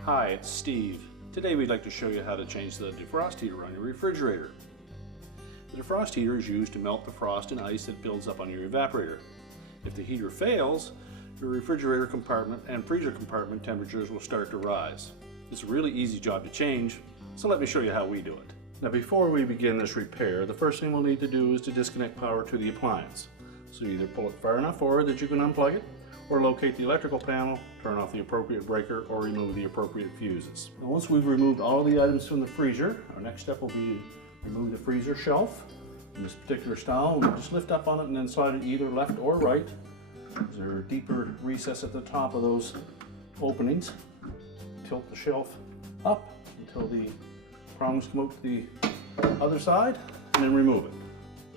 Hi, it's Steve. Today we'd like to show you how to change the defrost heater on your refrigerator. The defrost heater is used to melt the frost and ice that builds up on your evaporator. If the heater fails, your refrigerator compartment and freezer compartment temperatures will start to rise. It's a really easy job to change, so let me show you how we do it. Now before we begin this repair, the first thing we'll need to do is to disconnect power to the appliance. So either pull it far enough forward that you can unplug it, or locate the electrical panel, turn off the appropriate breaker, or remove the appropriate fuses. Now once we've removed all of the items from the freezer, our next step will be to remove the freezer shelf. In this particular style, we'll just lift up on it and then slide it either left or right. There's a deeper recess at the top of those openings. Tilt the shelf up until the prongs come out to the other side, and then remove it.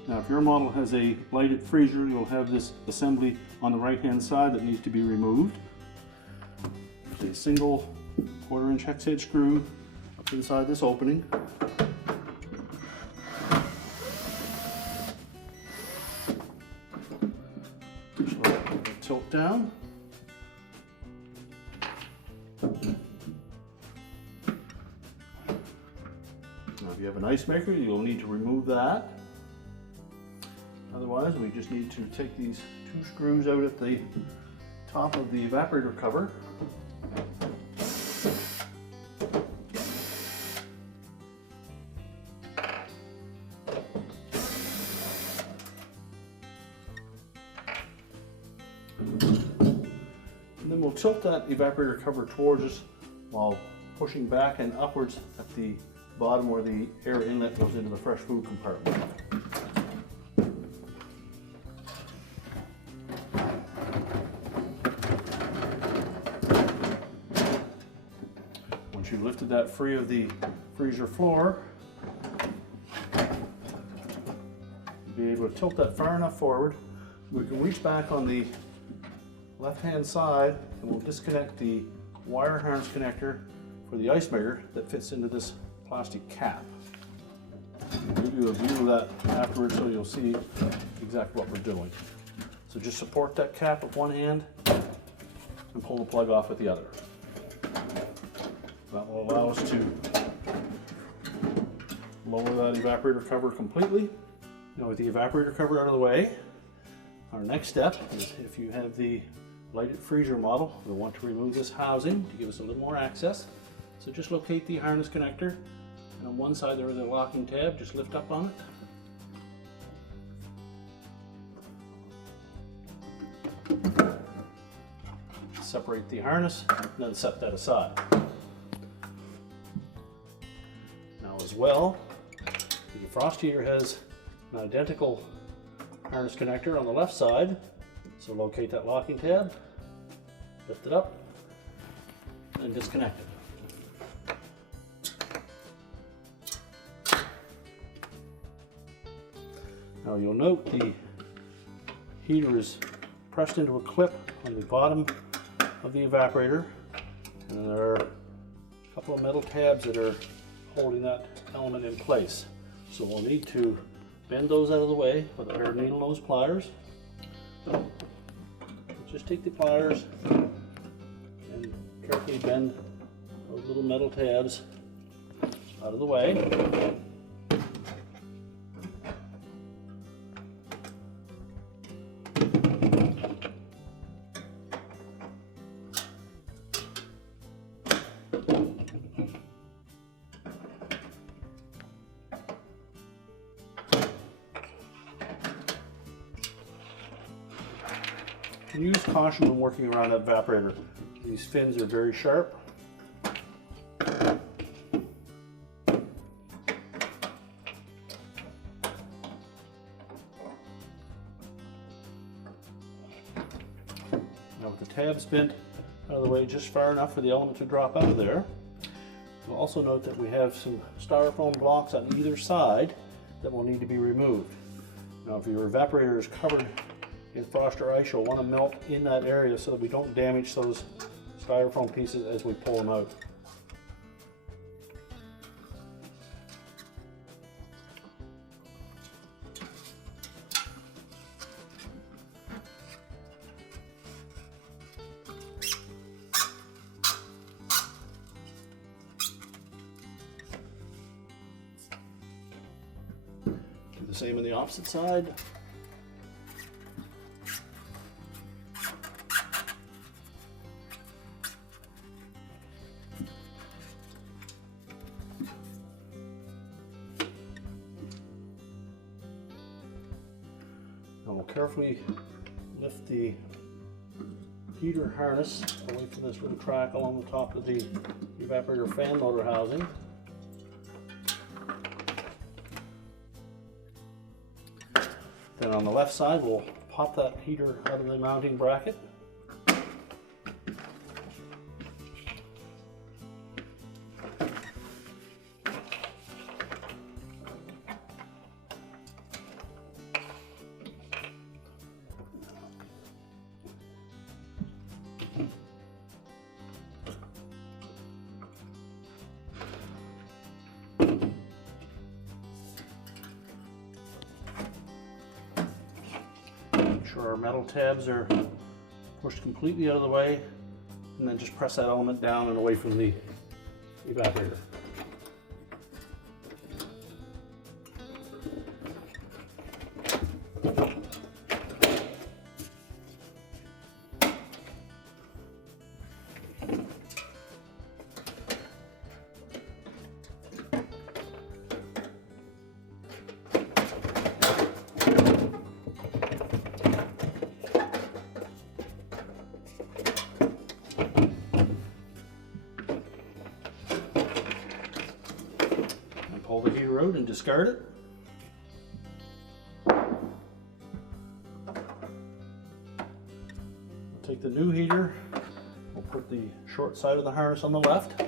Now if your model has a lighted freezer, you'll have this assembly on the right hand side that needs to be removed. There's a single 1/4 inch hex head screw up inside this opening. Just let it tilt down. Now if you have an ice maker, you'll need to remove that. Otherwise, we just need to take these 2 screws out at the top of the evaporator cover. And then we'll tilt that evaporator cover towards us while pushing back and upwards at the bottom where the air inlet goes into the fresh food compartment. Once you've lifted that free of the freezer floor, you'll be able to tilt that far enough forward. We can reach back on the left-hand side and we'll disconnect the wire harness connector for the ice maker that fits into this plastic cap. I'll give you a view of that afterwards so you'll see exactly what we're doing. So just support that cap with one hand and pull the plug off with the other. That will allow us to lower that evaporator cover completely. Now with the evaporator cover out of the way, our next step is, if you have the lighted freezer model, we'll want to remove this housing to give us a little more access. So just locate the harness connector, and on one side there is a locking tab, just lift up on it. Separate the harness and then set that aside. Now as well, the defrost heater has an identical harness connector on the left side, so locate that locking tab, lift it up, and disconnect it. Now you'll note the heater is pressed into a clip on the bottom of the evaporator, and there are a couple of metal tabs that are holding that element in place. So we'll need to bend those out of the way with a pair of needle nose pliers. Just take the pliers and carefully bend those little metal tabs out of the way. And use caution when working around that evaporator. These fins are very sharp. Now with the tabs bent out of the way just far enough for the element to drop out of there, you'll also note that we have some styrofoam blocks on either side that will need to be removed. Now if your evaporator is covered in frost or ice, you'll want to melt in that area so that we don't damage those styrofoam pieces as we pull them out. Same on the opposite side. Now we'll carefully lift the heater harness away from this little track along the top of the evaporator fan motor housing. Then on the left side, we'll pop that heater out of the mounting bracket. Our metal tabs are pushed completely out of the way, and then just press that element down and away from the evaporator. Pull the heater out and discard it. We'll take the new heater, we'll put the short side of the harness on the left.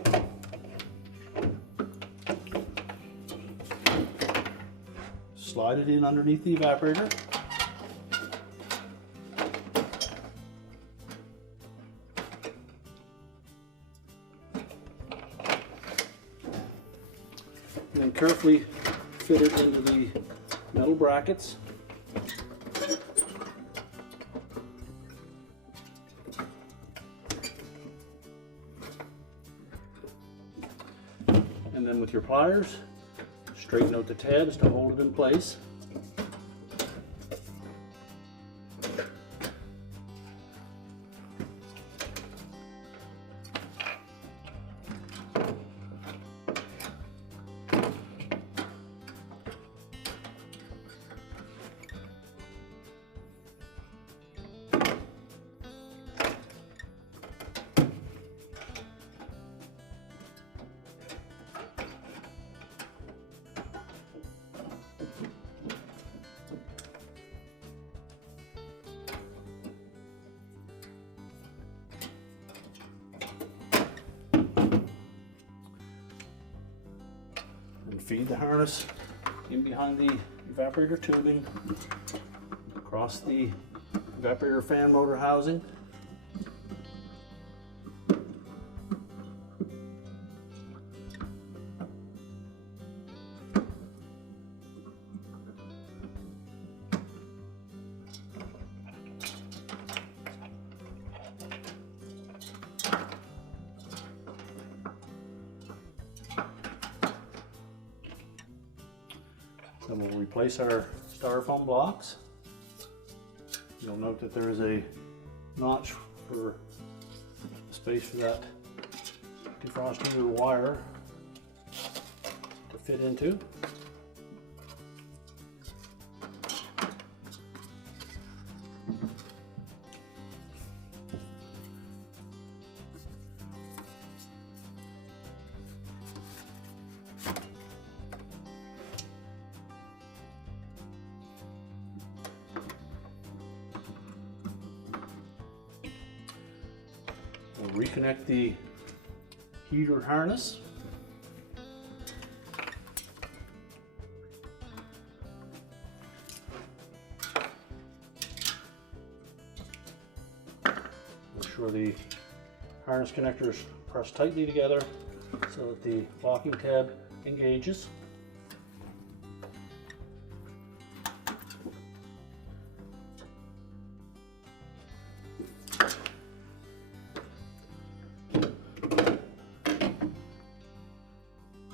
Slide it in underneath the evaporator. And then carefully fit it into the metal brackets. And then with your pliers, straighten out the tabs to hold it in place. Feed the harness in behind the evaporator tubing, across the evaporator fan motor housing. Then we'll replace our styrofoam blocks. You'll note that there is a notch for space for that defrost heater wire to fit into. We'll reconnect the heater harness. Make sure the harness connectors press tightly together so that the locking tab engages.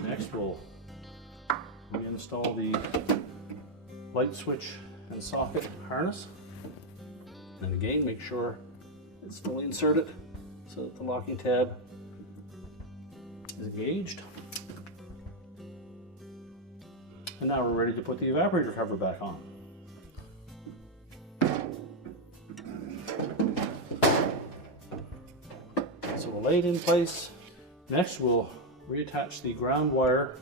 Next, we'll reinstall the light switch and socket harness. And again, make sure it's fully inserted so that the locking tab is engaged. And now we're ready to put the evaporator cover back on. So we'll lay it in place. Next we'll reattach the ground wire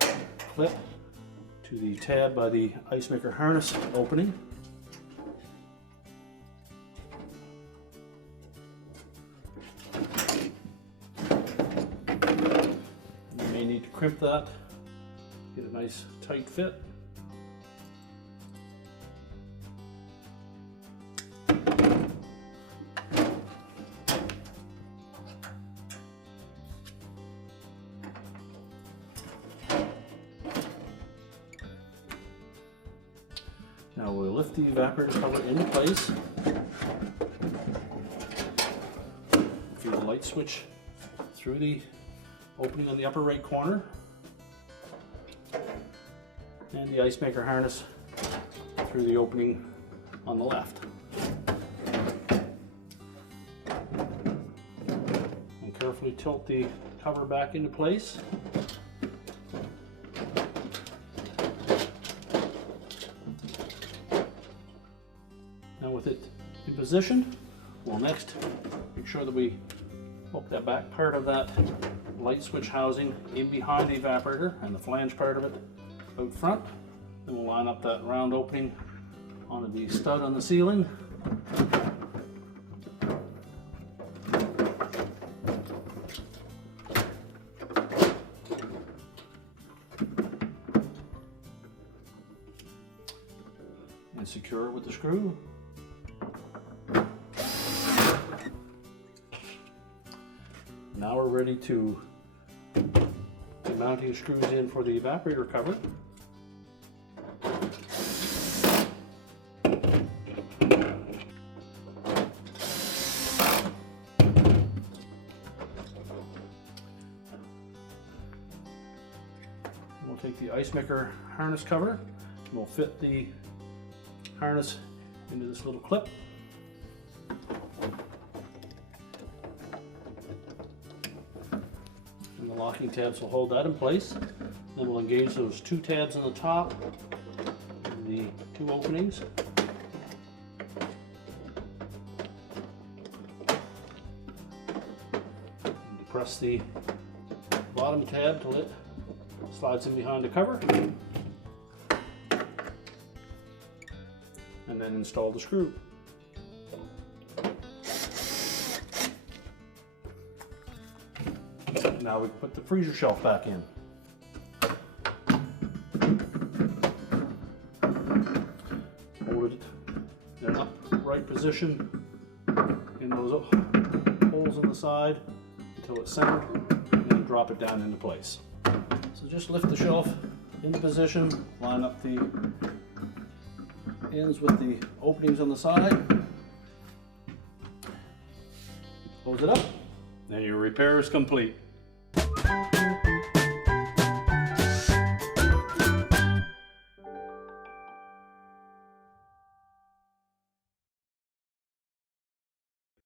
clip to the tab by the ice maker harness opening. You may need to crimp that, get a nice tight fit. Now we'll lift the evaporator cover into place. Feed the light switch through the opening on the upper right corner, and the ice maker harness through the opening on the left. And carefully tilt the cover back into place. Now with it in position, we'll next make sure that we poke that back part of that light switch housing in behind the evaporator and the flange part of it out front. Then we'll line up that round opening onto the stud on the ceiling. And secure with the screw. Now we're ready to put mounting screws in for the evaporator cover. We'll take the ice maker harness cover and we'll fit the harness into this little clip. And the locking tabs will hold that in place. Then we'll engage those two tabs on the top, and the two openings. And depress the bottom tab till it slides in behind the cover. And then install the screw. Now we can put the freezer shelf back in. Hold it in an upright position in those holes in the side until it's centered, and then drop it down into place. So just lift the shelf into position, line up the ends with the openings on the side, close it up, and your repair is complete.